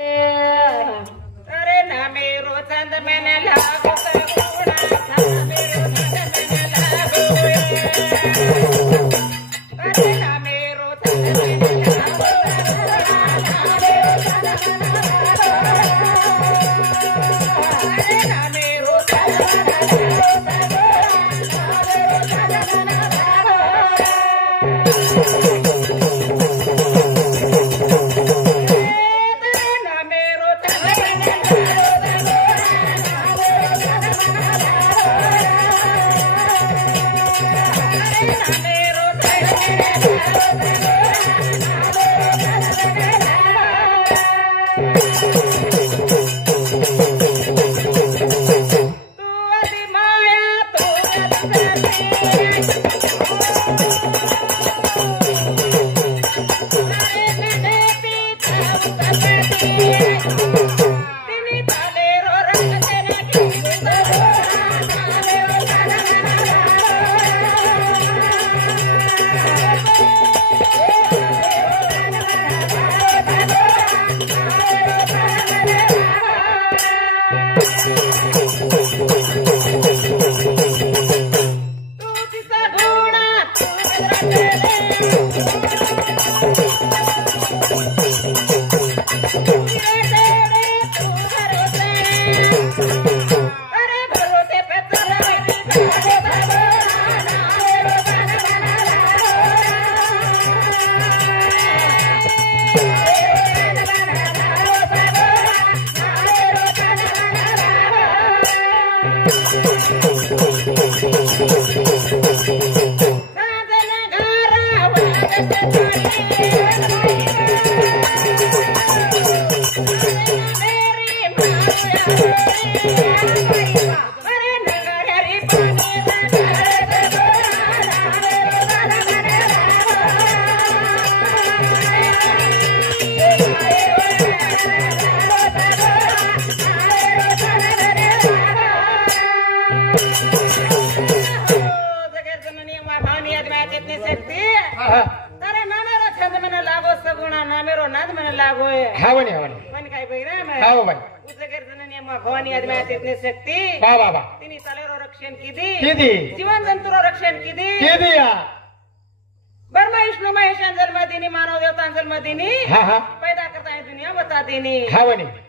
अरे ना मेरो चंद मैंने लागो सगुणा ना मेरो चंद मैंने लागो अरे ना मेरो चंद मैंने लागो अरे ना मेरो चंद जीवन जंतुर रक्षण किती ब्रह्मा विष्णु महेशान जन्म दिनी मानव देवतान जन्म दिनी पैदा करता है दुनिया बता दिनी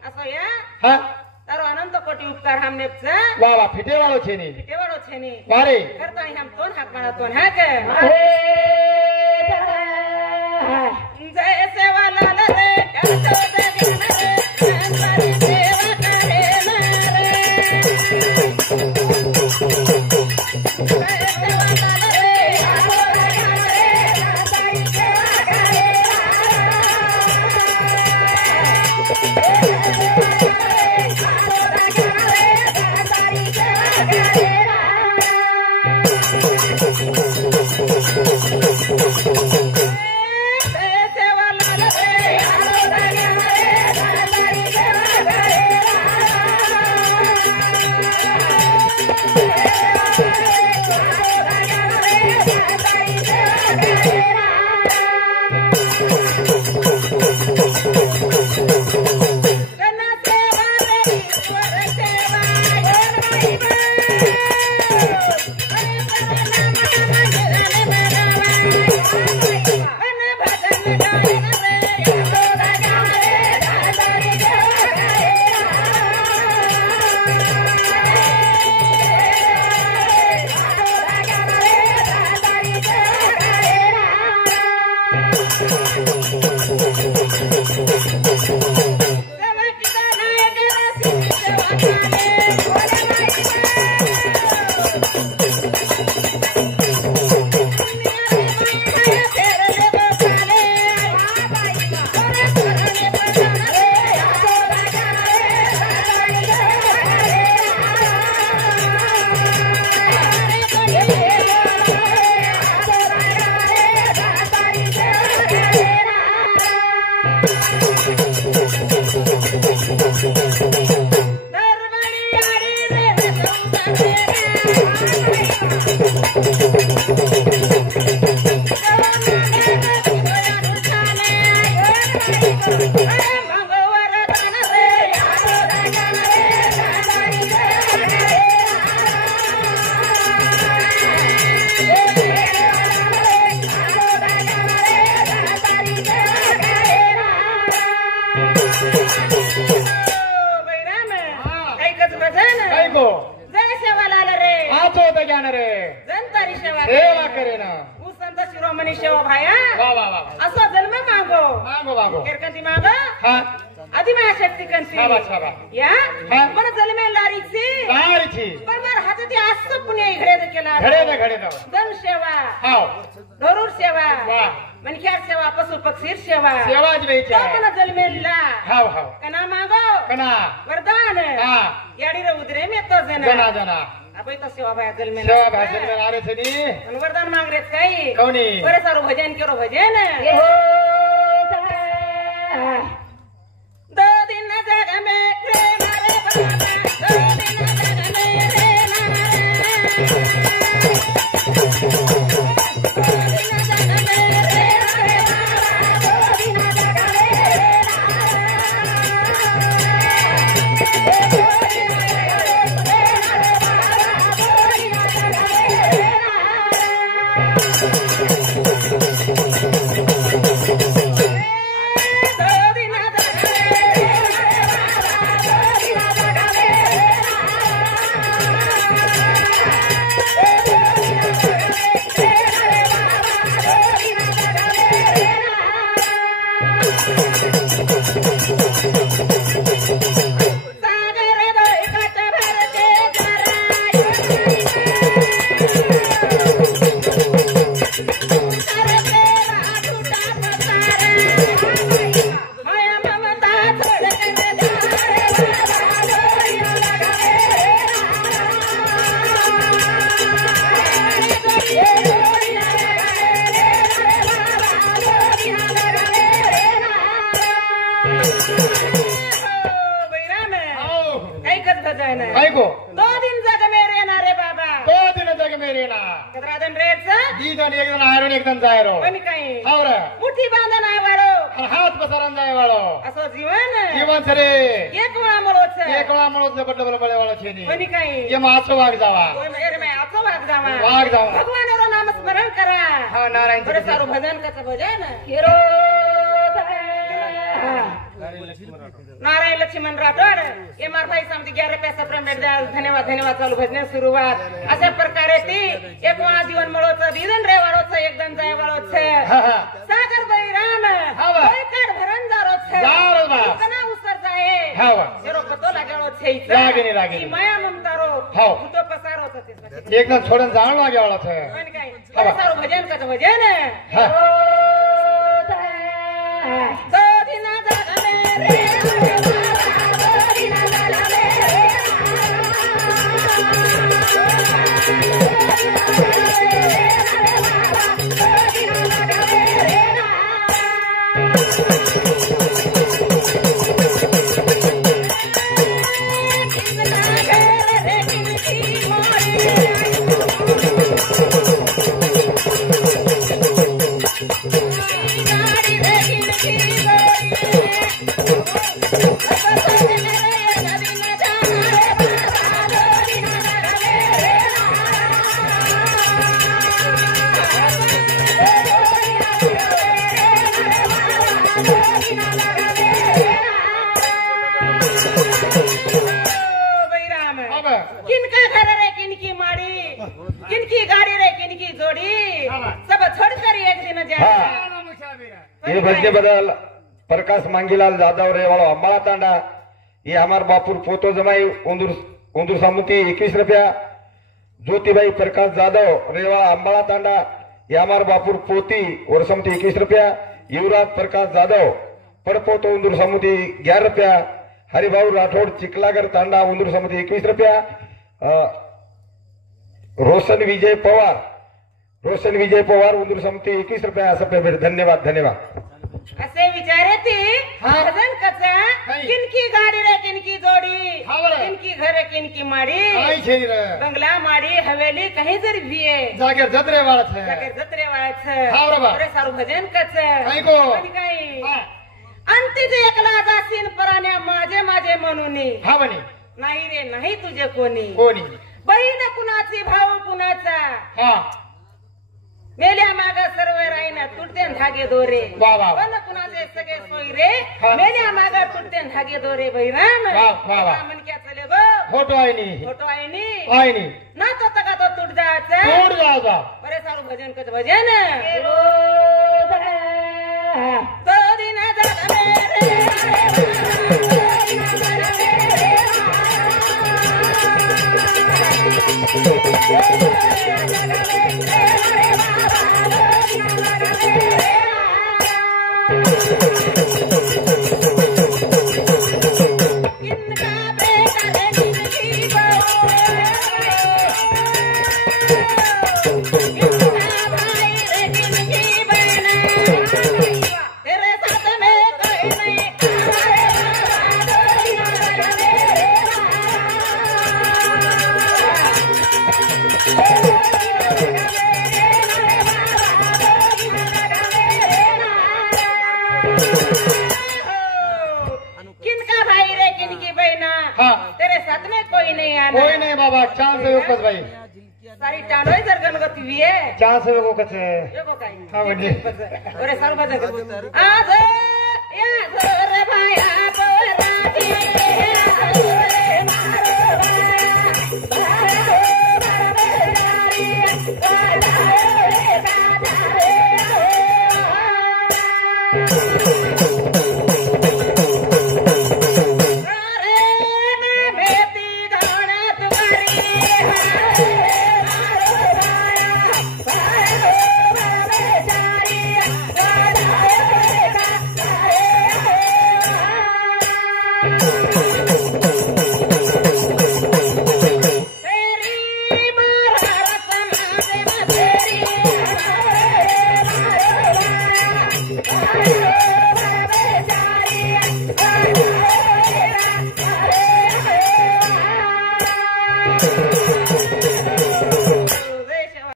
असो या तारो अनंत कोटी उपकार हमने वाह फिटेवाळो छे नी वारे करता हम तोन हाक माना तोन हा के जय सेवा लाल रे करतो दे रे सेवा करे ना ऐको जय सेवा लाल रे आचो होतं ज्ञान रे जनतारी सेवा सेवा करे ना संत शिरोमणी सेवा भाया वा वा वा असो जन्म मागो मागो मागो केरकंती मागो हा आदि महाशक्ती कंती शाबास शाबास या हा. पण जन्मे लारीची लारीची पण मार हाती असं पुणे घडे केला घडे ना जन सेवा हाव धरूर सेवा वा मनख्यार सेवा पशु पक्षीर सेवा सेवाच वेच तो पण जन्मेला हाव हाव कना मागो कना वरदान हा याडी रे उदरे में तो जना जना अबे तो सेवा भाया जन्मे सेवा भाषण में आरे सनी आणि वरदान मागरेत काही कोणी बरे सारो भजन केरो भजन दो दिन जग में रे नारे बाबा दो दिन जग में रे ऐको दो दिन जग मेरे ना रे बाबा दो दिन जग मेरे ना कदरादन रेच दी जण एक जण आयरो एक जण जायरो पण काही हाव रे मुठी बांधन आहे वाळो हात पसरन जाय वाळो असो जीवन जीवन सरे एक वेळा मळोच एक वेळा म्हणून डबल डबल बळे वाळो छेनी पण काही ये माचो वाग जावा ओय मेरे में आचो वाग जावा भगवानरो नाम स्मरण करा हा नारायण बरे सारो भजन कच भजन हिरो नारायण लक्ष्मण राठोड एम आर भाई समती 11 पैसा प्रमेट धन्यवाद धन्यवाद चालू भजन सुरुवात अशा प्रकारे ती एक वेळा जीवन मळोच दिदन रे वाळोच एकदम जाय वाळोच सागर बैराम बैकाड भरन जारोच बा कना उसर जाय हाव जरो कतो लागेलो छे लागेनी माया ममतारो हाव तो पसारो ते एक जण छोडन जाण लागे वाळो छे पण काय सारो भजन कच भजन दो दिन जग मेरे किनका घर रे किनकी माड़ी किनकी गाड़ी रे किनकी जोड़ी सब छोड़कर एक दिन जाए ये भजने बदल प्रकाश मांगीलाल जाधव रेवाड़ो अंबाला तांडा ये हमार बापुर पोतो जमाई उंदूर सामुती 21 रुपया ज्योतिबाई प्रकाश जाधव रेवाड़ा अंबाला तांडा ये हमार बापुर पोती और समती 21 रुपया युवराज प्रकाश जाधव पड़पोतो उंदूर सामुती 11 रुपया हरिभाऊ राठौड़ चिखलागर तांडा उंदूर सामुती 21 रुपया रोशन विजय पवार उंदूर समिती 21 रुपया असं पेमेंट धन्यवाद धन्यवाद असे विचारे ती भजन कचा किनकी गाड़ी रे किनकी जोड़ी किनकी घर किनकी माड़ी बंगला माड़ी हवेली कहीं जर भी है जागेर जत्रे वाला छे जागेर जत्रे वाला छे अरे सारू भजन कचा काही अंतिज एकला जासीन पराण्या माझे माझे म्हणूनी हा म्हणे नाही रे नाही तुझे कोणी बहीण कुणाची भाऊ कुणाचा मेल्या माग सर्व राहीन तुटते धागे दोरे पण कुणाचे सगळे सोयी रे मेल्या माग तुटते धागे दोरे बहिराम मनक्या चले गो फोटो आहे नी फोटो आहे नी आहे नी ना तो तका तो तुट जायचं तोड जायचा बरे सारू भजन कच भजन तो दिन झाला कोई नहीं बाबा चांस है ओकस भाई सारी टाणोय जर गणगती विये चांस है ओकस है येको काय हा म्हणजे अरे सारू भजन आज या जोर भाया पोराची